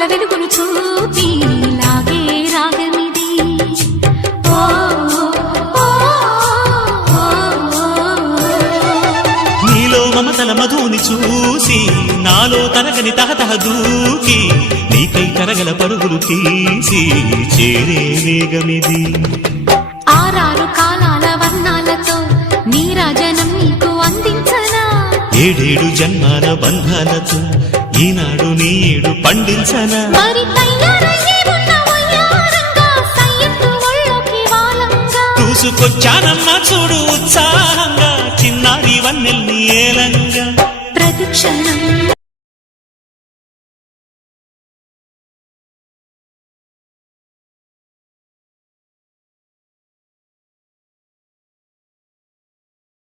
తలపుల వెలుగును చూపి లాగే రాగమిది. నీలో మమతల మధుని చూసి నాలో తరగని తహతహ దూకి నీకై తరగల పరుగులు తీసి చేరే వేగమిది. ఆరారు కాలాల వర్ణాలతో నీరాజనం నీకు అందించనా, ఏడేడు జన్మాల బంధాలతో ఈనాడు నీడు పండించనా. మరి తయారయ్యే ఉన్న వయ్యారంగా సయ్యత్తు ఒళ్ళోకి వాలంగా చూసుకొచ్చానమ్మా చూడు ఉత్సాహంగా చిన్నారి వన్నెల్ని ఏలంగా ప్రతిక్షణం